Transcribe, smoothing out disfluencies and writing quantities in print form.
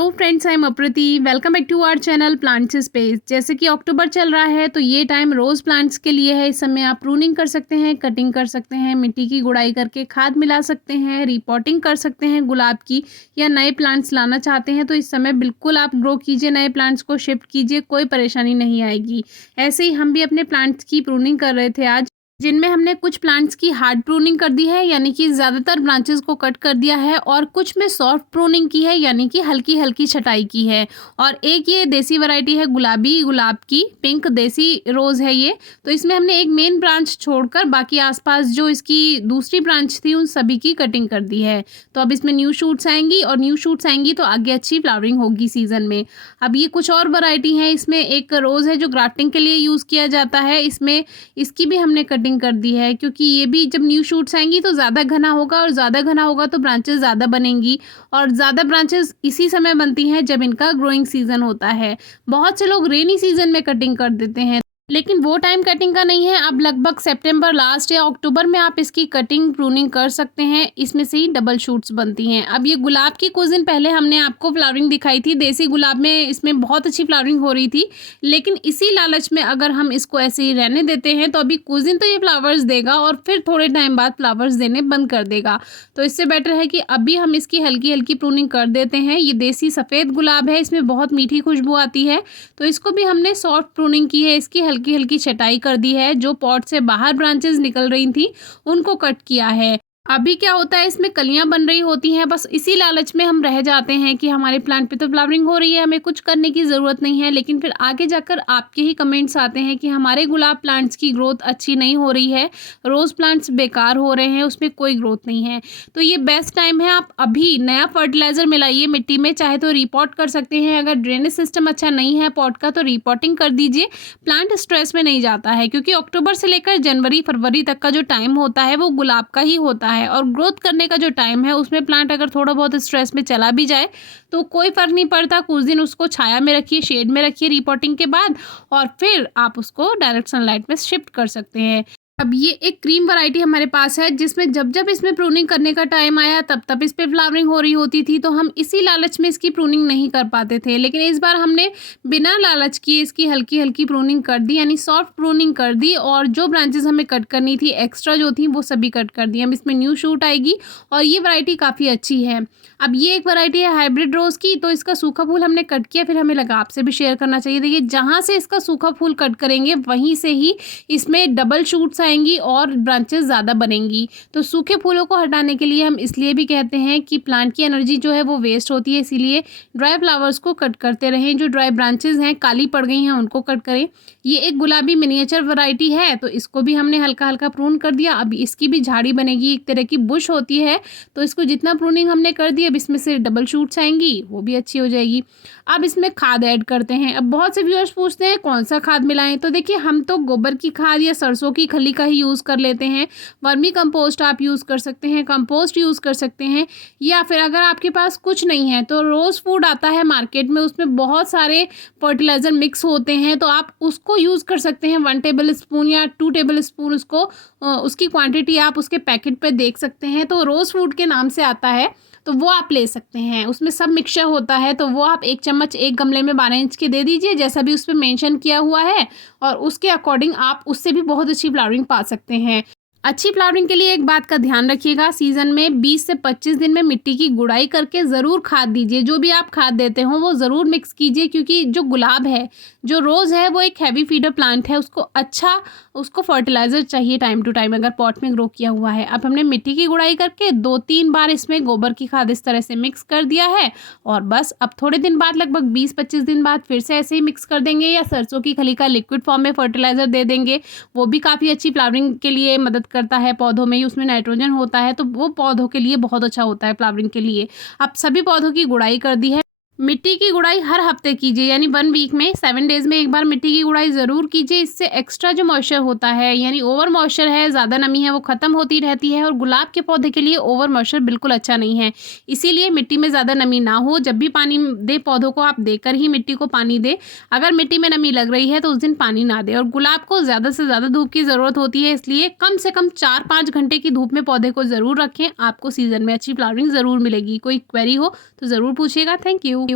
Hello friends, I am Aprati. Welcome back to our channel plants space. जैसे कि अक्टूबर चल रहा है तो ये टाइम रोज़ प्लांट्स के लिए है। इस समय आप प्रूनिंग कर सकते हैं, कटिंग कर सकते हैं, मिट्टी की गुड़ाई करके खाद मिला सकते हैं, रिपोर्टिंग कर सकते हैं गुलाब की, या नए प्लांट्स लाना चाहते हैं तो इस समय बिल्कुल आप ग्रो कीजिए, नए प्लांट्स को शिफ्ट कीजिए, कोई परेशानी नहीं आएगी। ऐसे ही हम भी अपने प्लांट्स की प्रूनिंग कर रहे थे आज, जिनमें हमने कुछ प्लांट्स की हार्ड प्रूनिंग कर दी है, यानी कि ज़्यादातर ब्रांचेस को कट कर दिया है, और कुछ में सॉफ्ट प्रूनिंग की है, यानी कि हल्की हल्की छटाई की है। और एक ये देसी वैरायटी है गुलाबी गुलाब की, पिंक देसी रोज़ है ये। तो इसमें हमने एक मेन ब्रांच छोड़कर बाकी आसपास जो इसकी दूसरी ब्रांच थी उन सभी की कटिंग कर दी है। तो अब इसमें न्यू शूट्स आएंगी, और न्यू शूट्स आएंगी तो आगे अच्छी फ्लावरिंग होगी सीज़न में। अब ये कुछ और वैरायटी है, इसमें एक रोज़ है जो ग्राफ्टिंग के लिए यूज़ किया जाता है। इसमें इसकी भी हमने कटिंग कर दी है, क्योंकि ये भी जब न्यू शूट्स आएंगी तो ज़्यादा घना होगा, और ज़्यादा घना होगा तो ब्रांचेस ज़्यादा बनेंगी, और ज़्यादा ब्रांचेस इसी समय बनती हैं जब इनका ग्रोइंग सीजन होता है। बहुत से लोग रेनी सीजन में कटिंग कर देते हैं, लेकिन वो टाइम कटिंग का नहीं है। अब लगभग सितंबर लास्ट या अक्टूबर में आप इसकी कटिंग प्रूनिंग कर सकते हैं। इसमें से ही डबल शूट्स बनती हैं। अब ये गुलाब की कुछ दिन पहले हमने आपको फ्लावरिंग दिखाई थी, देसी गुलाब में इसमें बहुत अच्छी फ्लावरिंग हो रही थी, लेकिन इसी लालच में अगर हम इसको ऐसे ही रहने देते हैं तो अभी कुछ दिन तो ये फ्लावर्स देगा और फिर थोड़े टाइम बाद फ्लावर्स देने बंद कर देगा। तो इससे बेटर है कि अभी हम इसकी हल्की हल्की प्रूनिंग कर देते हैं। ये देसी सफ़ेद गुलाब है, इसमें बहुत मीठी खुशबू आती है, तो इसको भी हमने सॉफ्ट प्रूनिंग की है, इसकी हल्की हल्की छटाई कर दी है। जो पॉट से बाहर ब्रांचेस निकल रही थी उनको कट किया है। अभी क्या होता है, इसमें कलियां बन रही होती हैं, बस इसी लालच में हम रह जाते हैं कि हमारे प्लांट पे तो फ्लावरिंग हो रही है, हमें कुछ करने की ज़रूरत नहीं है। लेकिन फिर आगे जाकर आपके ही कमेंट्स आते हैं कि हमारे गुलाब प्लांट्स की ग्रोथ अच्छी नहीं हो रही है, रोज़ प्लांट्स बेकार हो रहे हैं, उसमें कोई ग्रोथ नहीं है। तो ये बेस्ट टाइम है, आप अभी नया फर्टिलाइज़र मिलाइए मिट्टी में, चाहे तो रिपोर्ट कर सकते हैं। अगर ड्रेनेज सिस्टम अच्छा नहीं है पॉट का तो रिपोर्टिंग कर दीजिए, प्लांट स्ट्रेस में नहीं जाता है, क्योंकि अक्टूबर से लेकर जनवरी फरवरी तक का जो टाइम होता है वो गुलाब का ही होता है। और ग्रोथ करने का जो टाइम है उसमें प्लांट अगर थोड़ा बहुत स्ट्रेस में चला भी जाए तो कोई फ़र्क नहीं पड़ता। कुछ दिन उसको छाया में रखिए, शेड में रखिए रिपोर्टिंग के बाद, और फिर आप उसको डायरेक्ट सनलाइट में शिफ्ट कर सकते हैं। अब ये एक क्रीम वैरायटी हमारे पास है, जिसमें जब जब इसमें प्रूनिंग करने का टाइम आया तब तब इस पे फ्लावरिंग हो रही होती थी, तो हम इसी लालच में इसकी प्रूनिंग नहीं कर पाते थे। लेकिन इस बार हमने बिना लालच किए इसकी हल्की हल्की प्रूनिंग कर दी, यानी सॉफ्ट प्रूनिंग कर दी, और जो ब्रांचेस हमें कट करनी थी एक्स्ट्रा जो थी वो सभी कट कर दी। अब इसमें न्यू शूट आएगी, और ये वैरायटी काफ़ी अच्छी है। अब ये एक वैरायटी है हाइब्रिड रोज़ की, तो इसका सूखा फूल हमने कट किया, फिर हमें लगा आपसे भी शेयर करना चाहिए। देखिए, जहाँ से इसका सूखा फूल कट करेंगे वहीं से ही इसमें डबल शूट्स आएंगी और ब्रांचेस ज़्यादा बनेंगी। तो सूखे फूलों को हटाने के लिए हम इसलिए भी कहते हैं कि प्लांट की एनर्जी जो है वो वेस्ट होती है, इसीलिए ड्राई फ्लावर्स को कट करते रहें। जो ड्राई ब्रांचेस हैं काली पड़ गई हैं उनको कट करें। ये एक गुलाबी मिनिएचर वैरायटी है, तो इसको भी हमने हल्का हल्का प्रून कर दिया। अब इसकी भी झाड़ी बनेगी, एक तरह की बुश होती है, तो इसको जितना प्रूनिंग हमने कर दी अब इसमें से डबल शूट्स आएंगी, वो भी अच्छी हो जाएगी। अब इसमें खाद ऐड करते हैं। अब बहुत से व्यूअर्स पूछते हैं कौन सा खाद मिलाएं, तो देखिए हम तो गोबर की खाद या सरसों की खली का ही यूज़ कर लेते हैं। वर्मी कंपोस्ट आप यूज़ कर सकते हैं, कंपोस्ट यूज़ कर सकते हैं, या फिर अगर आपके पास कुछ नहीं है तो रोज़ फूड आता है मार्केट में, उसमें बहुत सारे फर्टिलाइज़र मिक्स होते हैं, तो आप उसको यूज़ कर सकते हैं। 1 टेबल स्पून या 2 टेबल स्पून उसको उसकी क्वांटिटी आप उसके पैकेट पे देख सकते हैं, तो रोज़ फूड के नाम से आता है, तो वो आप ले सकते हैं। उसमें सब मिक्सचर होता है, तो वो आप 1 चम्मच एक गमले में 12 इंच के दे दीजिए, जैसा भी उस पर मेंशन किया हुआ है, और उसके अकॉर्डिंग आप उससे भी बहुत अच्छी फ्लावरिंग पा सकते हैं। अच्छी फ्लावरिंग के लिए एक बात का ध्यान रखिएगा, सीज़न में 20 से 25 दिन में मिट्टी की गुड़ाई करके ज़रूर खाद दीजिए। जो भी आप खाद देते हो वो ज़रूर मिक्स कीजिए, क्योंकि जो गुलाब है, जो रोज़ है, वो एक हैवी फीडर प्लांट है, उसको फर्टिलाइज़र चाहिए टाइम टू टाइम अगर पॉट में ग्रो किया हुआ है। अब हमने मिट्टी की गुड़ाई करके 2-3 बार इसमें गोबर की खाद इस तरह से मिक्स कर दिया है, और बस अब थोड़े दिन बाद लगभग 20-25 दिन बाद फिर से ऐसे ही मिक्स कर देंगे, या सरसों की खली का लिक्विड फॉर्म में फर्टिलाइज़र दे देंगे। वो भी काफ़ी अच्छी फ्लावरिंग के लिए मदद करता है, पौधों में ही उसमें नाइट्रोजन होता है, तो वो पौधों के लिए बहुत अच्छा होता है फ्लावरिंग के लिए। अब सभी पौधों की गुड़ाई कर दी है। मिट्टी की गुड़ाई हर हफ्ते कीजिए, यानी 1 वीक में 7 डेज़ में एक बार मिट्टी की गुड़ाई ज़रूर कीजिए। इससे एक्स्ट्रा जो मॉइस्चर होता है, यानी ओवर मॉइस्चर है, ज़्यादा नमी है, वो ख़त्म होती रहती है, और गुलाब के पौधे के लिए ओवर मॉइस्चर बिल्कुल अच्छा नहीं है। इसीलिए मिट्टी में ज़्यादा नमी ना हो, जब भी पानी दे पौधों को आप देकर ही मिट्टी को पानी दे। अगर मिट्टी में नमी लग रही है तो उस दिन पानी ना दे। और गुलाब को ज़्यादा से ज़्यादा धूप की ज़रूरत होती है, इसलिए कम से कम 4-5 घंटे की धूप में पौधे को ज़रूर रखें। आपको सीज़न में अच्छी फ्लावरिंग ज़रूर मिलेगी। कोई क्वेरी हो तो ज़रूर पूछिएगा। Thank you.